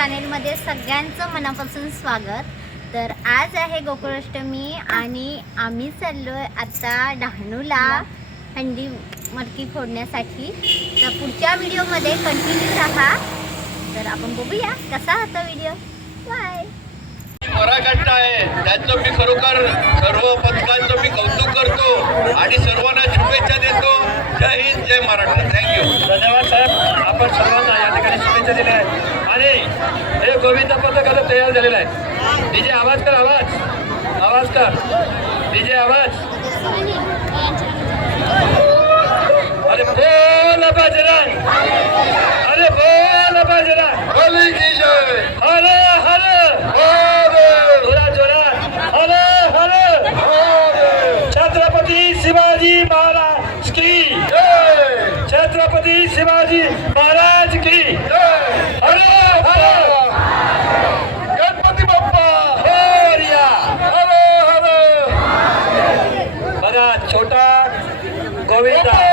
चॅनेलमध्ये सगळ्यांचं मनापासून स्वागत. तर आज आहे गोकुळाष्टमी आणि आम्ही चाललोय आता डहाणूला हंडी मटकी फोडण्यासाठी. तर पुढच्या व्हिडिओमध्ये कंटिन्यू राहा. तर आपण बघूया कसा होता व्हिडिओ. बाय पराकाष्ठ आहे. त्यांचं मी खरोखर सर्व पथकांचं मी कौतुक करतो आणि सर्वांना शुभेच्छा देतो. जय हिंद जय महाराष्ट्र थँक्यू धन्यवाद साहेब. आपण सर्वांना शुभेच्छा दिल्या आहेत आणि हे गोविंद पथक आता तयार झालेलं आहे. डीजे आवाज कर आवाज. आवाज कर. डीजे आवाज. छत्रपती शिवाजी महाराज की हरे गणपती बाप्पा! हरे हरे छोटा गोविंदा।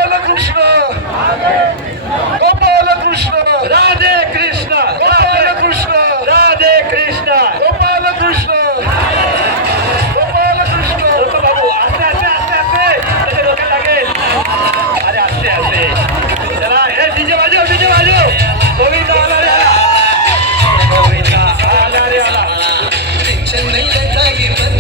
谁没人在你门。